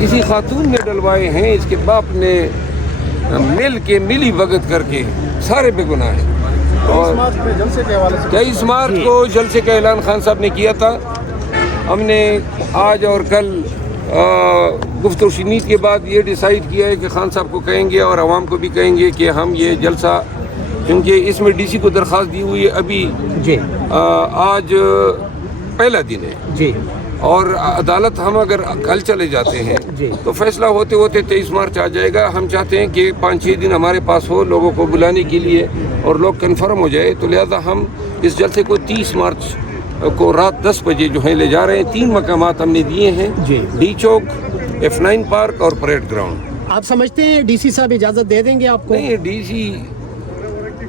کسی خاتون نے ڈلوائے ہیں، اس کے باپ نے مل کے ملی بھگت کر کے، سارے بے گناہ ہیں۔ اور 23 مارچ کو جلسے کا اعلان خان صاحب نے کیا تھا۔ ہم نے آج اور کل گفت و شنید کے بعد یہ ڈیسائیڈ کیا ہے کہ خان صاحب کو کہیں گے اور عوام کو بھی کہیں گے کہ ہم یہ جلسہ، کیونکہ اس میں ڈی سی کو درخواست دی ہوئی ہے ابھی جی آج پہلا دن ہے جی، اور عدالت ہم اگر کل چلے جاتے ہیں جی تو فیصلہ ہوتے ہوتے 23 مارچ آ جائے گا۔ ہم چاہتے ہیں کہ 5-6 دن ہمارے پاس ہو لوگوں کو بلانے کے لیے اور لوگ کنفرم ہو جائے، تو لہذا ہم اس جلسے کو 30 مارچ کو رات 10 بجے جو ہے لے جا رہے ہیں۔ 3 مقامات ہم نے دیے ہیں، جی ڈی چوک، F9 پارک اور پریڈ گراؤنڈ۔ آپ سمجھتے ہیں ڈی سی صاحب اجازت دے دیں گے آپ کو؟ نہیں، ڈی سی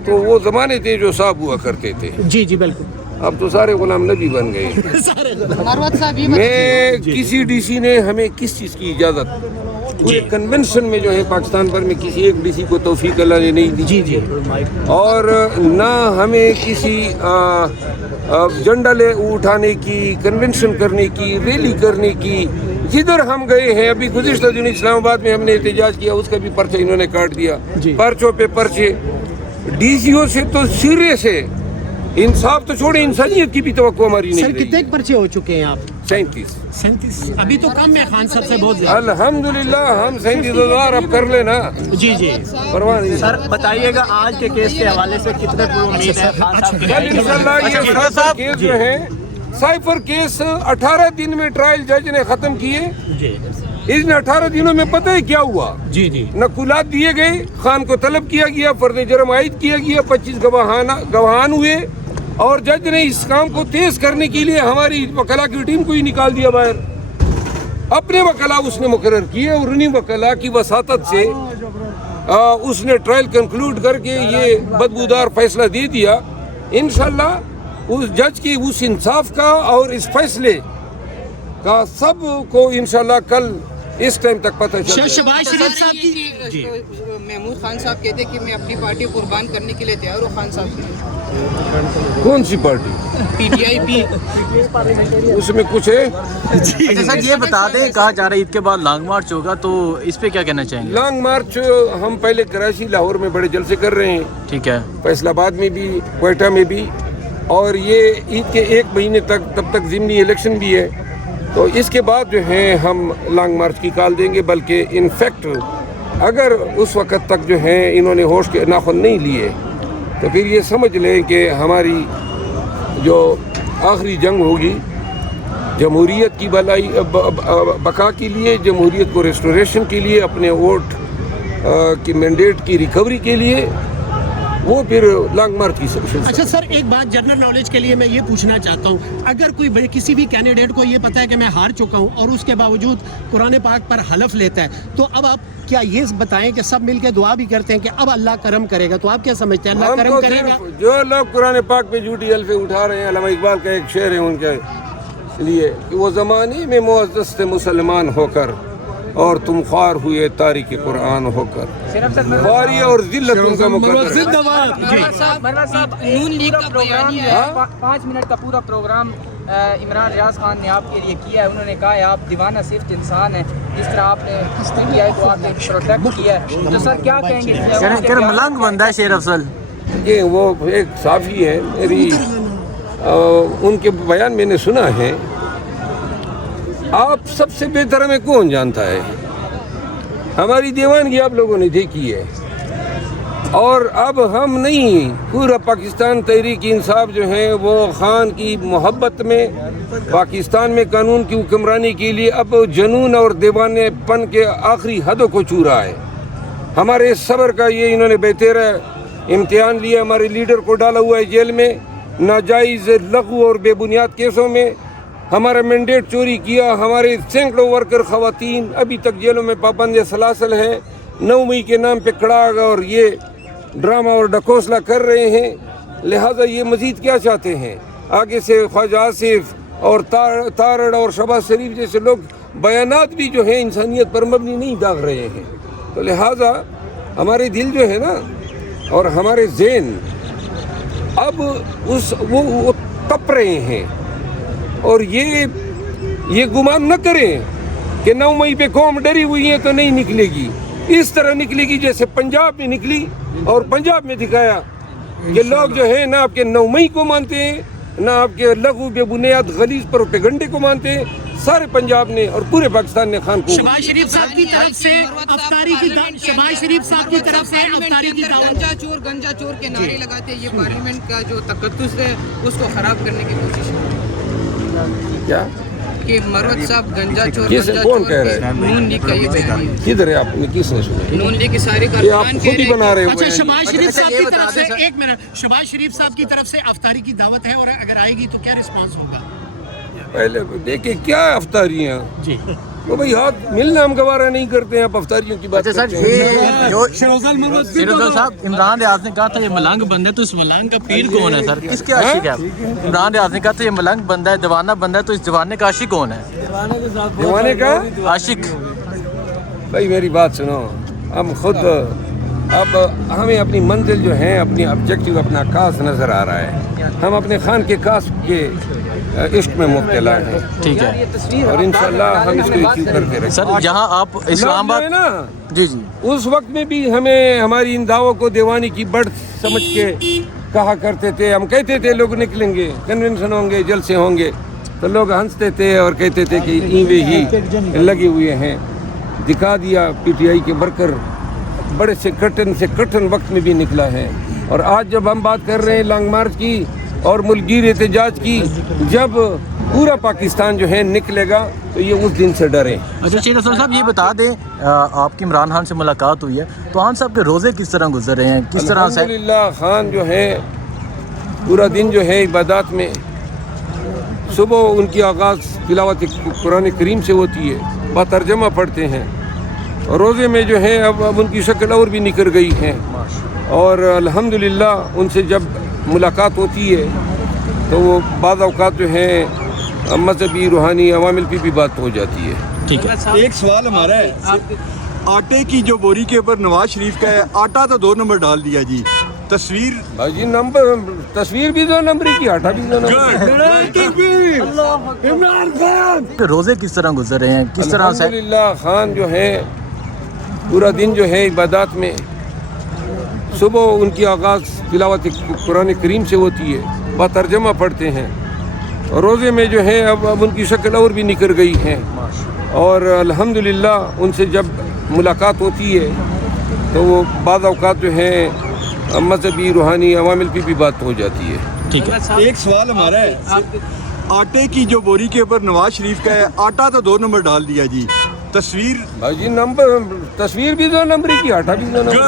تو وہ زمانے تھے جو صاحب ہوا کرتے تھے، جی جی بالکل، اب تو سارے غلام نبی بن گئے۔ میں کسی ڈی سی نے ہمیں کس چیز کی اجازت، پورے کنونشن میں جو ہے پاکستان بھر میں کسی ایک ڈی سی کو توفیق اللہ نے نہیں دی، جی جی اور نہ ہمیں کسی جھنڈا لے اٹھانے کی، کنونشن کرنے کی، ریلی کرنے کی۔ جدھر ہم گئے ہیں، ابھی گزشتہ دن اسلام آباد میں ہم نے احتجاج کیا، اس کا بھی پرچہ انہوں نے کاٹ دیا، پرچوں پہ پرچے۔ ڈی سی او سے تو سیریس ہے، انصاف تو چھوڑے، انسانیت کی بھی توقع ہماری نہیں سر رہی۔ کتنے پرچے ہو چکے ہیں آپ؟ 37 ابھی تو کم ہے خان صاحب سے بہت زیادہ۔ الحمدللہ، ہم 37,000 اب کر لینا، جی جی پرواہ نہیں۔ سر بتائیے گا آج کے کیس کے حوالے سے کتنے پر امید ہے خان صاحب کی؟ کل انشاءاللہ یہ سائفر کیس جو ہے، سائفر کیس 18 دن میں ٹرائل جج نے ختم کیے۔ اس نے 18 دنوں میں پتہ ہے کیا ہوا؟ جی جی نقولات دیے گئے، خان کو طلب کیا گیا، فرد جرم عائد کیا گیا، 25 گواہان ہوئے، اور جج نے اس کام کو تیز کرنے کے لیے ہماری وکلا کی ٹیم کو ہی نکال دیا باہر۔ اپنے وکلا اس نے مقرر کیے، اور انہی وکلا کی وساطت سے اس نے ٹرائل کنکلوڈ کر کے یہ بدبودار فیصلہ دے دیا۔ انشاءاللہ اس جج کی اس انصاف کا اور اس فیصلے کا سب کو انشاءاللہ کل اس ٹائم تک پتہ چل جائے۔ شہباز شریف صاحب کی محمود خان صاحب کہتے کہ میں اپنی پارٹی کو قربان کرنے کے لیے تیار ہوں۔ خان صاحب کی کون سی پارٹی؟ PTI اس میں کچھ ہے؟ اچھا سر یہ بتا دیں، کہا جا رہا ہے عید کے بعد لانگ مارچ ہوگا، تو اس پہ کیا کہنا چاہیں گے؟ لانگ مارچ ہم پہلے کراچی، لاہور میں بڑے جلسے کر رہے ہیں، ٹھیک ہے، فیصل آباد میں بھی، کوئٹہ میں بھی، اور یہ عید کے 1 مہینے تک، تب تک ضمنی الیکشن بھی ہے، تو اس کے بعد جو ہے ہم لانگ مارچ کی کال دیں گے۔ بلکہ انفیکٹ اگر اس وقت تک جو ہے انہوں نے ہوش کے ناخن نہیں لیے تو پھر یہ سمجھ لیں کہ ہماری جو آخری جنگ ہوگی جمہوریت کی بقا کے لیے، جمہوریت کو ریسٹوریشن کے لیے، اپنے ووٹ کی مینڈیٹ کی ریکوری کے لیے، وہ پھر لانگ مارچ کی سب سے۔ اچھا سر، ایک بات جنرل نالج کے لیے میں یہ پوچھنا چاہتا ہوں، اگر کوئی کسی بھی کینڈیڈیٹ کو یہ پتا ہے کہ میں ہار چکا ہوں اور اس کے باوجود قرآن پاک پر حلف لیتا ہے، تو اب آپ کیا یہ بتائیں کہ سب مل کے دعا بھی کرتے ہیں کہ اب اللہ کرم کرے گا، تو آپ کیا سمجھتے ہیں اللہ کرم کرے گا؟ جو لوگ قرآن پاک پہ جھوٹی الفے اٹھا رہے ہیں، علامہ اقبال کا ایک شعر ہے ان کے لیے کہ وہ زمانے میں معزز تھے مسلمان ہو کر، اور تم خوار ہوئے تاریخ قرآن ہو کر، خواری اور ذلت ان کا مقدر ہے۔ مروا صاحب، نون لیگ کا پروگرام ہے، 5 منٹ کا پورا پروگرام عمران ریاض خان نے آپ کے لیے کیا ہے۔ انہوں نے کہا ہے آپ دیوانہ صرف انسان ہیں، جس طرح آپ نے PTI کو آپ نے پروٹیکٹ کیا ہے، تو سر کیا کہیں گے؟ کہ ملنگ بندہ ہے شیر افضل، یہ وہ ایک صحافی ہے، میری ان کے بیان میں نے سنا ہے۔ آپ سب سے بہتر ہمیں کون جانتا ہے؟ ہماری دیوانگی آپ لوگوں نے دیکھی ہے، اور اب ہم نہیں، پورا پاکستان تحریک انصاف جو ہے وہ خان کی محبت میں، پاکستان میں قانون کی حکمرانی کے لیے اب جنون اور دیوانے پن کے آخری حدوں کو چھو رہا ہے۔ ہمارے صبر کا یہ انہوں نے بہتر امتحان لیا، ہمارے لیڈر کو ڈالا ہوا ہے جیل میں ناجائز لغو اور بے بنیاد کیسوں میں، ہمارا مینڈیٹ چوری کیا، ہمارے سینکڑوں ورکر خواتین ابھی تک جیلوں میں پابند سلاسل ہیں، 9 مئی کے نام پہ کھڑا اور یہ ڈرامہ اور ڈکوسلا کر رہے ہیں۔ لہٰذا یہ مزید کیا چاہتے ہیں؟ آگے سے خواجہ آصف اور تارڑ اور شہباز شریف جیسے لوگ بیانات بھی جو ہیں انسانیت پر مبنی نہیں داغ رہے ہیں، تو لہٰذا ہمارے دل جو ہے نا اور ہمارے ذہن اب وہ تپ رہے ہیں، اور یہ گمان نہ کریں کہ 9 مئی پہ قوم ڈری ہوئی ہے تو نہیں نکلے گی، اس طرح نکلے گی جیسے پنجاب میں نکلی اور پنجاب میں دکھایا کہ لوگ جو ہیں نہ آپ کے 9 مئی کو مانتے ہیں، نہ آپ کے لغو بے بنیاد غلیظ پروپیگنڈے کو مانتے ہیں. سارے پنجاب نے اور پورے پاکستان نے خان کو شہباز شریف صاحب کی طرف سے افطاری کی شہباز شریف صاحب کی طرف سے افطاری کی دعوت. گنجا چور کے نعرے لگاتے ہیں، یہ پارلیمنٹ کا جو تقدس ہے اس کو خراب کرنے کی کوشش ہے کیا کہ مروت صاحب گنجا چور کون کہہ رہے ہیں؟ نون لیگ کا یہ بیان ہے. کدھر ہے آپ نے کس نے سنا؟ نون لیگ کے سارے یہ آپ خود ہی بنا رہے اچھا ہو. شہباز شریف صاحب کی طرف سے ایک منٹ، شہباز شریف صاحب کی طرف سے افطاری کی دعوت ہے اور اگر آئے گی تو کیا رسپانس ہوگا؟ پہلے دیکھیں کیا افطاریاں جی وہ بھائی ہاتھ ملنا ہم گوارا نہیں کرتے ہیں، آپ افطاریوں کی بات اچھا سر، کرتے ہیں. یہ جو فیروز صاحب عمران ریاض نے کہا تھا یہ ملنگ بندہ ہے، تو اس ملنگ کا پیر کون ہے سر؟ کس کے عاشق ہے آپ؟ عمران ریاض نے کہا تھا یہ ملنگ بندہ ہے، دیوانہ بندہ ہے، تو اس دیوانے کا عاشق کون ہے؟ دیوانے کا عاشق بھائی میری بات سنو، ہم خود اب ہمیں اپنی منزل جو ہے، اپنی آبجیکٹیو، اپنا کاس نظر آ رہا ہے. ہم اپنے خان کے کاس کے عشق میں مبتلا ہیں، ٹھیک ہے. اور انشاءاللہ ہم اس کو یقین کرتے رہیں. سر جہاں آپ اسلام جو ہے آباد نا، جی جی اس وقت میں بھی ہمیں ہماری ان دعووں کو دیوانی کی بڑھ سمجھ کے کہا کرتے تھے. ہم کہتے تھے لوگ نکلیں گے، کنونشن ہوں گے، جلسے ہوں گے، تو لوگ ہنستے تھے اور کہتے تھے کہ ایویں ہی لگے ہوئے ہیں. دکھا دیا پی ٹی آئی کے ورکر بڑے سے کٹن وقت میں بھی نکلا ہے. اور آج جب ہم بات کر رہے ہیں لانگ مارچ کی اور ملک گیر احتجاج کی، جب پورا پاکستان جو ہے نکلے گا تو یہ اس دن سے ڈریں. اچھا شیر رسول صاحب یہ بتا دیں، آپ کی عمران خان سے ملاقات ہوئی ہے، تو خان صاحب کے روزے کس طرح گزر رہے ہیں، کس طرح سے؟ الحمدللہ خان جو ہے پورا دن جو ہے عبادات میں، صبح ان کی آغاز تلاوت قرآن کریم سے ہوتی ہے، با ترجمہ پڑھتے ہیں. اور روزے میں جو ہے اب ان کی شکل اور بھی نکھر گئی ہے، اور الحمدللہ ان سے جب ملاقات ہوتی ہے تو وہ بعض اوقات جو ہے مذہبی روحانی عوامل پہ بھی بات ہو جاتی ہے. ٹھیک ہے. ایک سوال ہمارا ہے، آٹے کی جو بوری کے اوپر نواز شریف کا ہے، آٹا تو 2 نمبر ڈال دیا جی، تصویر بھائی جی نمبر تصویر بھی 2 نمبری کی، آٹا بھی 2 نمبر. روزے کس طرح گزر رہے ہیں، کس طرح سے؟ الحمدللہ خان جو ہے پورا دن جو ہے عبادات میں، صبح ان کی آغاز تلاوت قرآن کریم سے ہوتی ہے، با ترجمہ پڑھتے ہیں. اور روزے میں جو ہے اب ان کی شکل اور بھی نکھر گئی ہے، اور الحمدللہ ان سے جب ملاقات ہوتی ہے تو وہ بعض اوقات جو ہے مذہبی روحانی عوامل پہ بھی بات ہو جاتی ہے. ٹھیک ہے. ایک سوال ہمارا ہے، آٹے کی جو بوری کے اوپر نواز شریف کا ہے، آٹا تو 2 نمبر ڈال دیا جی، تصویر بھائی جی نمبر تصویر بھی 2 نمبری کی، آٹا بھی 2 نمبر.